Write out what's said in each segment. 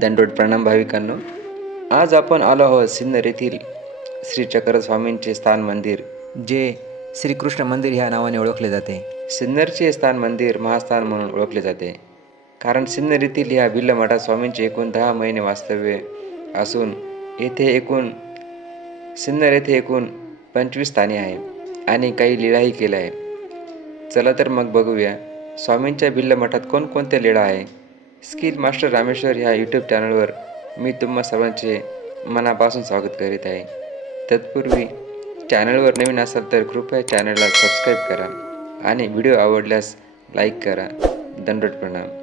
दंडोट प्रणाम भाविकांनो. आज आपण आलो आहोत सिन्नर येथील श्री चक्रस्वामींचे स्थान मंदिर जे श्रीकृष्ण मंदिर ह्या नावाने ओळखले जाते. सिन्नरचे स्थान मंदिर महास्थान म्हणून ओळखले जाते. कारण सिन्नर येथील ह्या बिल्ल मठात स्वामींचे एकूण दहा महिने वास्तव्य असून येथे एकूण सिन्नर येथे एकूण पंचवीस स्थाने आहे आणि काही लीळाही केल्या आहे चला तर मग बघूया स्वामींच्या भिल्ल मठात कोणकोणत्या लीळा आहे स्किल मास्टर रामेश्वर ह्या यूट्यूब चॅनलवर मी तुम्हा सर्वांचे मनापासून स्वागत करीत आहे. तत्पूर्वी चॅनलवर नवीन असाल तर कृपया चॅनलला सबस्क्राईब करा आणि व्हिडिओ आवडल्यास लाईक करा. दंडोट प्रणाम.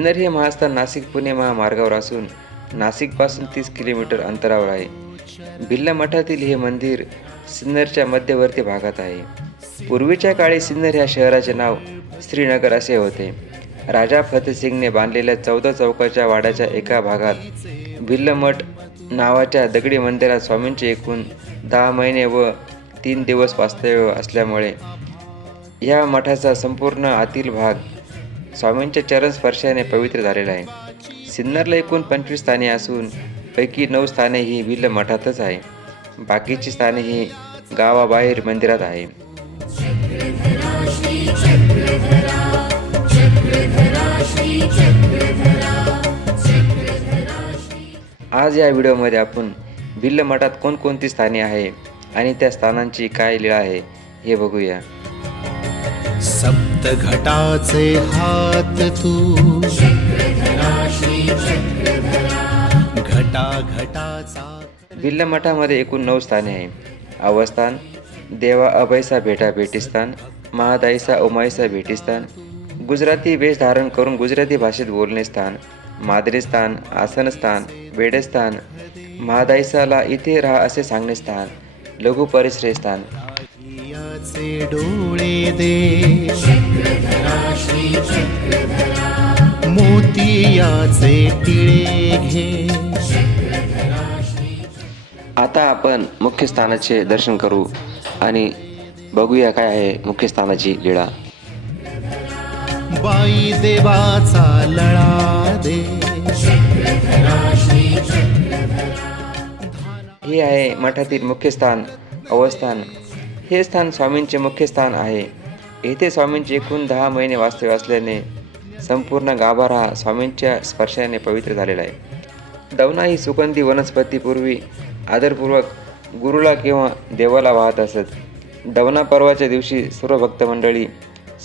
सिन्नर हे महास्थान नाशिक पुणे महामार्गावर असून नाशिकपासून तीस किलोमीटर अंतरावर आहे. भिल्ला मठातील हे मंदिर सिन्नरच्या मध्यवर्ती भागात आहे. पूर्वीच्या काळी सिन्नर ह्या शहराचे नाव श्रीनगर असे होते. राजा फतेसिंगने बांधलेल्या चौदा चौकाच्या वाड्याच्या एका भागात भिल्ल मठ नावाच्या दगडी मंदिरात स्वामींचे एकूण दहा महिने व तीन दिवस वास्तव्य असल्यामुळे या मठाचा संपूर्ण आतील भाग स्वामींच्या चरण स्पर्शाने पवित्र झालेला आहे. सिन्नरला एकूण पंचवीस स्थाने असून पैकी नऊ स्थाने ही विल्ल मठातच आहे. बाकीची स्थाने ही गावाबाहेर मंदिरात आहे. आज या व्हिडिओमध्ये आपण भिल्ल मठात कोणकोणती स्थाने आहे आणि त्या स्थानांची काय लीळा आहे हे बघूया. घटाचे हात तू. घटा घटाचा भिल्ल मठामध्ये एकूण नऊ स्थाने आहे अवस्थान देवा अभयसा भेटा भेटीस्थान महादाईसा उमाईसा भेटीस्थान गुजराती वेश धारण करून गुजराती भाषेत बोलणे स्थान माद्रीस्थान आसनस्थान वेडेस्थान महादाईसाला इथे राहा असे सांगणे स्थान लघु परिश्रय स्थान. याचे डोळे दे. मोतियाचे टिळे घे. आता आपण मुख्य स्थानाचे दर्शन करू आणि बघूया काय आहे मुख्य स्थानाची लीळा. बाई देवाचा लळा दे. हे आहे मठातील मुख्य स्थान अवस्थान. हे स्थान स्वामींचे मुख्य स्थान आहे. येथे स्वामींचे एकूण दहा महिने वास्तव्य असल्याने संपूर्ण गाभारा हा स्वामींच्या स्पर्शाने पवित्र झालेला आहे. दवना ही सुगंधी वनस्पतीपूर्वी आदरपूर्वक गुरुला किंवा देवाला वाहत असत. दवना पर्वाच्या दिवशी सर्व भक्त मंडळी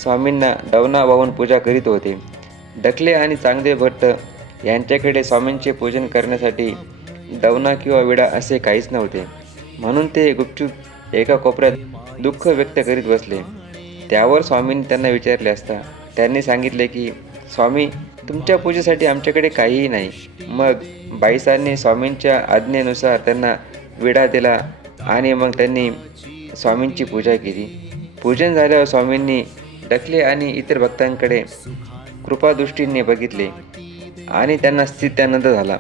स्वामींना दवना वाहून पूजा करीत होते. डकले आणि चांगदेव भट्ट यांच्याकडे स्वामींचे पूजन करण्यासाठी दवना किंवा विडा असे काहीच नव्हते. म्हणून ते गुपचूप एका कोपऱ्यात दुःख व्यक्त करीत बसले. त्यावर स्वामींनी त्यांना विचारले असता त्यांनी सांगितले की स्वामी तुमच्या पूजेसाठी आमच्याकडे काहीही नाही. मग बाईसांनी स्वामींच्या आज्ञेनुसार त्यांना विडा दिला आणि मग त्यांनी स्वामींची पूजा केली. पूजन झाल्यावर स्वामींनी डकले आणि इतर भक्तांकडे कृपादृष्टीने बघितले आणि त्यांना स्थित्यानंद झाला.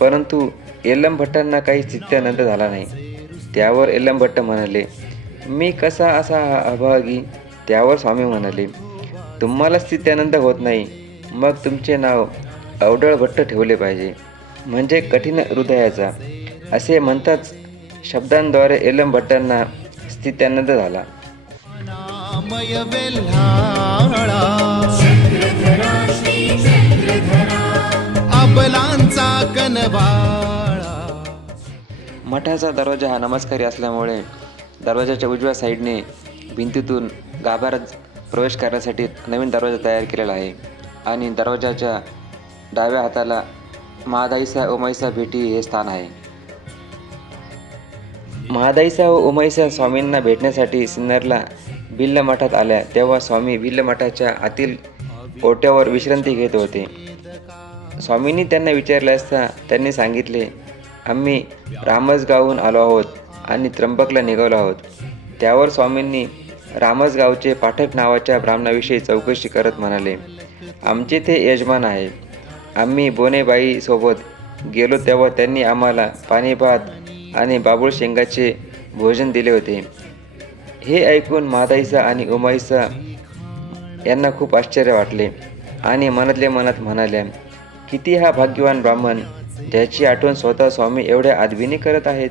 परंतु एल्लम भट्टांना काही स्थित्यानंद झाला नाही. त्यावर एल्लम भट्ट म्हणाले मी कसा असा अभागी? त्यावर स्वामी म्हणाले तुम्हाला स्थित्यानंद होत नाही. मग तुमचे नाव अवडळ भट्ट ठेवले पाहिजे. म्हणजे कठीण हृदयाचा. असे म्हणताच शब्दांद्वारे एलम भट्टांना स्थित्यानंद झाला. अबलांचा मठाचा दरवाजा हा नमस्कारी असल्यामुळे दरवाजाच्या उजव्या साईडने भिंतीतून गाभाऱ्यात प्रवेश करण्यासाठी नवीन दरवाजा तयार केलेला आहे. आणि दरवाजाच्या डाव्या हाताला महादाईसा उमाईसा भेटी हे स्थान आहे. महादाईसा व उमाईसा स्वामींना भेटण्यासाठी सिन्नरला भिल्ल मठात आल्या तेव्हा स्वामी भिल्ल मठाच्या आतील ओट्यावर विश्रांती घेत होते. स्वामींनी त्यांना विचारले असता त्यांनी सांगितले आम्ही रामसगावहून आलो आहोत आणि त्र्यंबकला निघालो आहोत. त्यावर स्वामींनी रामसगावचे पाठक नावाच्या ब्राह्मणाविषयी चौकशी करत म्हणाले आमचे ते यजमान आहे. आम्ही बोनेबाईसोबत गेलो तेव्हा त्यांनी आम्हाला पाणी भात आणि बाबूळ शेंगाचे भोजन दिले होते. हे ऐकून मादाईसा आणि उमाईसा यांना खूप आश्चर्य वाटले आणि मनातल्या मनात म्हणाल्या किती हा भाग्यवान ब्राह्मण त्याची आठवण स्वतः स्वामी एवढ्या आदबीने करत आहेत.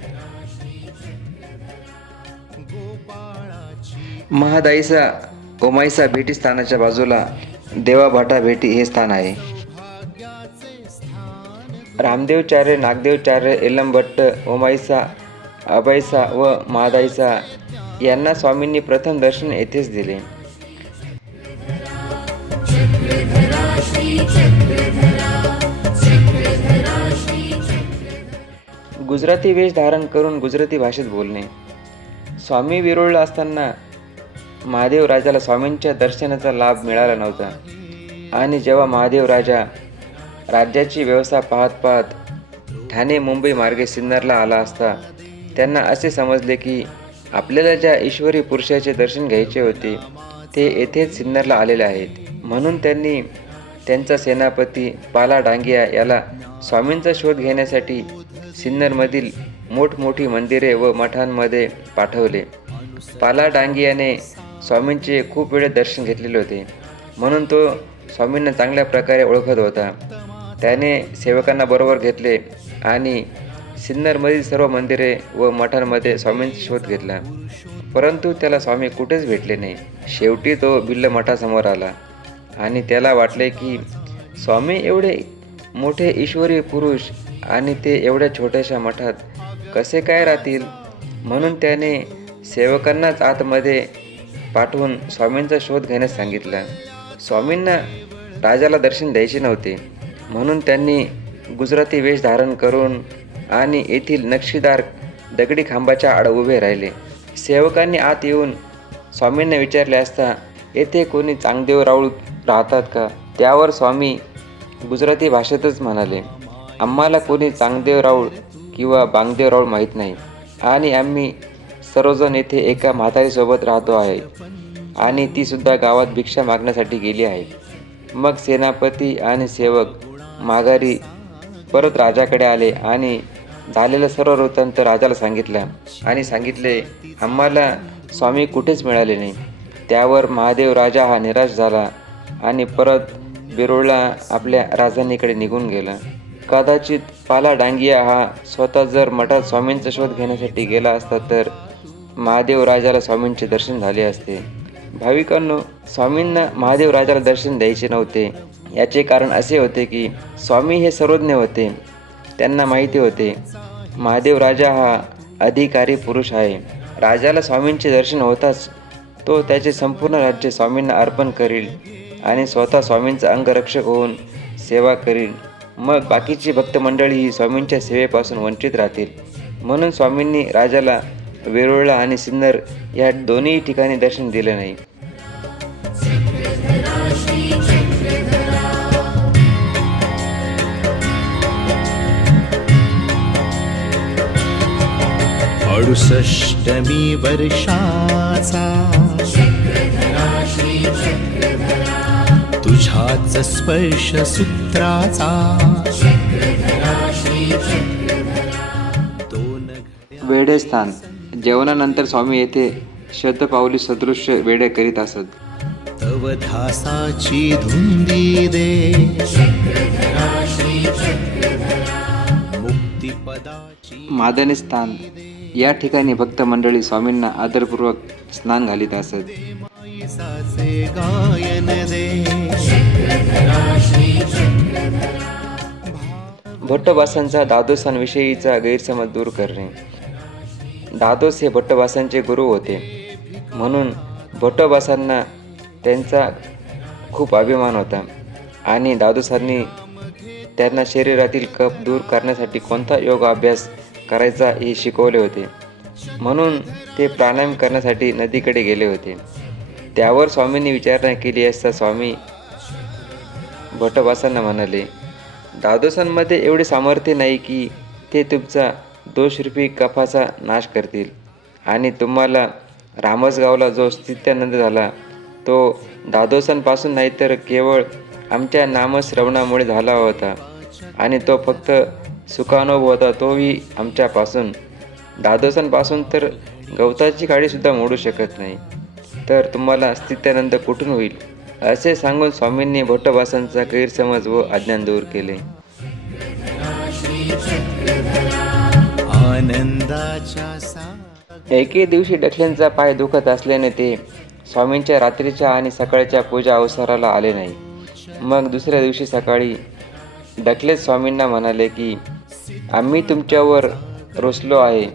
महादाईसा ओमाईसा भेटी स्थानाच्या बाजूला देवाभाटा भेटी हे स्थान आहे. रामदेवचार्य नागदेवचार्य एलमभट्ट ओमाईसा अभयसा व महादाईसा यांना स्वामींनी प्रथम दर्शन येथेच दिले. गुजराती वेश धारण करून गुजराती भाषेत बोलणे. स्वामी विरोळला असताना महादेव राजाला स्वामींच्या दर्शनाचा लाभ मिळाला नव्हता. आणि जेव्हा महादेव राजा राज्याची व्यवस्था पाहत पाहत ठाणे मुंबई मार्गे सिन्नरला आला असता त्यांना असे समजले की आपल्याला ज्या ईश्वरी पुरुषाचे दर्शन घ्यायचे होते ते येथेच सिन्नरला आलेले आहेत. म्हणून त्यांनी त्यांचा सेनापती पाला डांगिया याला स्वामींचा शोध घेण्यासाठी सिन्नरमधील मोठमोठी मंदिरे व मठांमध्ये पाठवले. पाला डांगियाने स्वामींचे खूप वेळे दर्शन घेतलेले होते. म्हणून तो स्वामींना चांगल्या प्रकारे ओळखत होता. त्याने सेवकांना बरोबर घेतले आणि सिन्नरमधील सर्व मंदिरे व मठांमध्ये स्वामींचा शोध घेतला. परंतु त्याला स्वामी कुठेच भेटले नाही. शेवटी तो बिल्ल मठासमोर आला आणि त्याला वाटले की स्वामी एवढे मोठे ईश्वरी पुरुष आणि ते एवढ्या छोट्याशा मठात कसे काय राहतील? म्हणून त्याने सेवकांनाच आतमध्ये पाठवून स्वामींचा शोध घेण्यास सांगितला. स्वामींना राजाला दर्शन द्यायचे नव्हते. म्हणून त्यांनी गुजराती वेश धारण करून आणि येथील नक्षीदार दगडी खांबाच्या आड उभे राहिले. सेवकांनी आत येऊन स्वामींना विचारले असता येथे कोणी चांगदेव राऊळ राहतात का? त्यावर स्वामी गुजराती भाषेतच म्हणाले आम्हाला कोणी चांगदेव राऊळ किंवा बांगदेव राऊळ माहीत नाही. आणि आम्ही सर्वजण येथे एका म्हातारीसोबत राहतो आहे. आणि ती सुद्धा गावात भिक्षा मागण्यासाठी गेली आहे. मग सेनापती आणि सेवक माघारी परत राजाकडे आले आणि झालेलं सर्व वृत्तांत राजाला सांगितलं आणि सांगितले आम्हाला स्वामी कुठेच मिळाले नाही. त्यावर महादेव राजा हा निराश झाला आणि परत बिरोळला आपल्या राजधानीकडे निघून गेला. कदाचित पाला डांगिया हा स्वतः जर मठात स्वामींचा शोध घेण्यासाठी गेला असता तर महादेव राजाला स्वामींचे दर्शन झाले असते. भाविकांनो स्वामींना महादेव राजाला दर्शन द्यायचे नव्हते. याचे कारण असे होते की स्वामी हे सर्वज्ञ होते. त्यांना माहिती होते महादेव राजा हा अधिकारी पुरुष आहे. राजाला स्वामींचे दर्शन होताच तो त्याचे संपूर्ण राज्य स्वामींना अर्पण करील आणि स्वतः स्वामींचा अंगरक्षक होऊन सेवा करील. मग बाकीची भक्त मंडळी ही स्वामींच्या सेवेपासून वंचित राहतील. म्हणून स्वामींनी राजाला वेरुळला आणि सिन्नर या दोन्ही ठिकाणी दर्शन दिले नाही. अडुसष्टमी वर्षाचा तुझ्याच स्पर्श सूत्राचा. वेढे स्थान जेवणानंतर स्वामी येथे शतपावली सदृश्य वेढे करीत असत. तव धासाची धुंदी दे. मादने स्थान या ठिकाणी भक्त मंडळी स्वामींना आदरपूर्वक स्नान घालीत असत. साचे गायन दे। भट्टवासांचा दादोसांविषयीचा गैरसमज दूर करणे. दादोस हे भट्टवासांचे गुरु होते. म्हणून भट्टवासांना त्यांचा खूप अभिमान होता. आणि दादोसांनी त्यांना शरीरातील कप दूर करण्यासाठी कोणता योग अभ्यास करायचा हे शिकवले होते. म्हणून ते प्राणायाम करण्यासाठी नदीकडे गेले होते. त्यावर स्वामींनी विचारणा केली असता स्वामी भटवासांना म्हणाले दादोसांमध्ये एवढे सामर्थ्य नाही की ते तुमचा दोषरूपी कफाचा नाश करतील. आणि तुम्हाला रामसगावला जो स्थित्यानंद झाला तो दादोसांपासून नाही तर केवळ आमच्या नामश्रवणामुळे झाला होता. आणि तो फक्त सुखानुभव होता तोही आमच्यापासून. दादोसांपासून तर गवताची काळीसुद्धा मोडू शकत नाही. तर तुम्हाला स्थित्यानंद कुठून होईल? असे सांगून स्वामींनी भट्टवासांचा गैरसमज व अज्ञान दूर केले. एके दिवशी डखल्यांचा पाय दुखत असल्याने ते स्वामींच्या रात्रीच्या आणि सकाळच्या पूजा अवसराला आले नाही. मग दुसऱ्या दिवशी सकाळी डखलेच स्वामींना म्हणाले की आम्ही तुमच्यावर रोसलो आहे.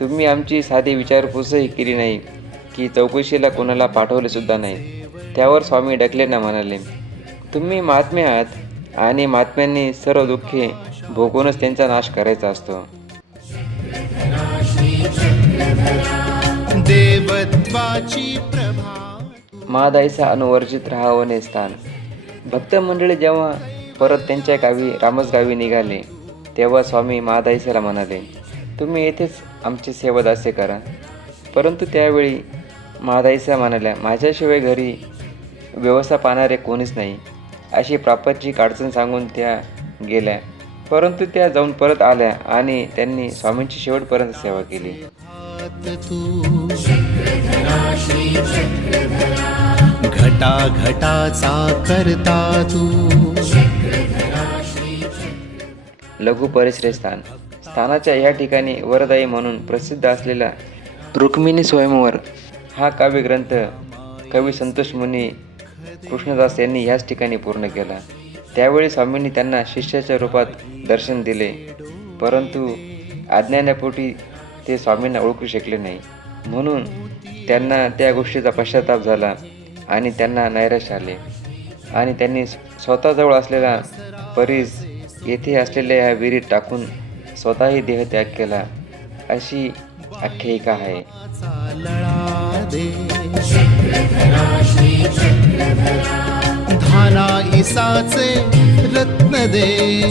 तुम्ही आमची साधी विचारपूसही केली नाही. की चौकशीला कोणाला पाठवले सुद्धा नाही. त्यावर स्वामी डकलेंना म्हणाले तुम्ही महात्मे आहात आणि महात्म्यांनी सर्व दुःखे भोगूनच त्यांचा नाश करायचा असतो. महादाईचा अनुवर्जित राहावणे स्थान. भक्त मंडळी जेव्हा परत त्यांच्या गावी रामस गावी निघाले तेव्हा स्वामी महादाईसाला म्हणाले तुम्ही येथेच आमची सेवादास्य करा. परंतु त्यावेळी महादाईसा म्हणाल्या माझ्याशिवाय घरी व्यवस्था पाहणारे कोणीच नाही. अशी प्रापंचिक अडचण सांगून त्या गेल्या. परंतु त्या जाऊन परत आल्या आणि त्यांनी स्वामींची शेवटपर्यंत सेवा केली. घटा घटाचा करता तू. लघु परिश्रय स्थान. स्थानाच्या या ठिकाणी वरदाई म्हणून प्रसिद्ध असलेला रुक्मिणी स्वयंवर हा काव्यग्रंथ कवी संतोष मुनी कृष्णदास यांनी ह्याच ठिकाणी पूर्ण केला. त्यावेळी स्वामींनी त्यांना शिष्याच्या रूपात दर्शन दिले. परंतु अज्ञानापोटी ते स्वामींना ओळखू शकले नाही. म्हणून त्यांना त्या गोष्टीचा पश्चाताप झाला आणि त्यांना नैराश्य आले. आणि त्यांनी स्वतःजवळ असलेला परीस येथे असलेल्या या विहिरीत टाकून स्वतःही देहत्याग केला. अशी आख्यायिका आहे. लळा दे. इसाचे रत्न दे.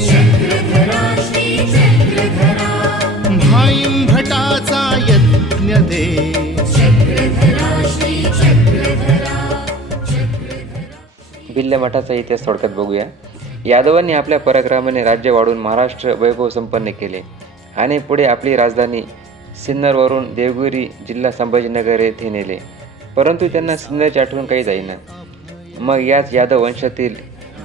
भाईं भटाचा यज्ञ दे. भिल्ल मठाचा इतिहास थोडक्यात बघूया. यादवांनी आपल्या पराक्रमाने राज्य वाढून महाराष्ट्र वैभव संपन्न केले. आणि पुढे आपली राजधानी सिन्नरवरून देवगिरी जिल्हा संभाजीनगर येथे नेले. परंतु त्यांना सिन्नरची आठवण काही जाईना. मग याच यादव वंशातील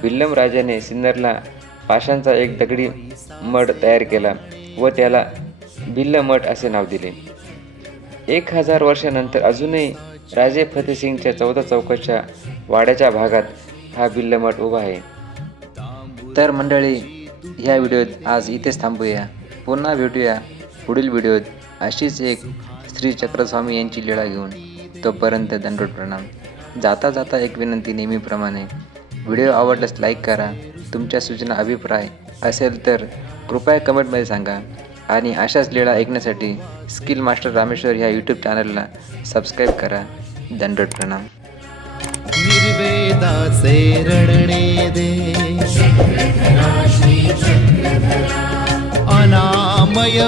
विल्लम राजाने सिन्नरला पाशांचा एक दगडी मठ तयार केला व त्याला बिल्ल मठ असे नाव दिले. एक हजार वर्षानंतर अजूनही राजे फतेसिंगच्या चौदा चौकाच्या वाड्याच्या भागात हा बिल्ल मठ उभा आहे. तर मंडळी ह्या व्हिडिओत आज इथेच थांबूया. पुन्हा भेटूया पुढील व्हिडिओत. अशीच एक श्री चक्रस्वामी यांची लीळा घेऊन तोपर्यंत दंडोट प्रणाम. जाता जाता एक विनंती नेहमीप्रमाणे. व्हिडिओ आवडल्यास लाईक करा. तुमच्या सूचना अभिप्राय असेल तर कृपया कमेंटमध्ये सांगा. आणि अशाच लीळा ऐकण्यासाठी स्किल मास्टर रामेश्वर ह्या यूट्यूब चॅनलला सबस्क्राईब करा. दंडोट प्रणाम. निर्वेदाचे रडणे दे. अनामय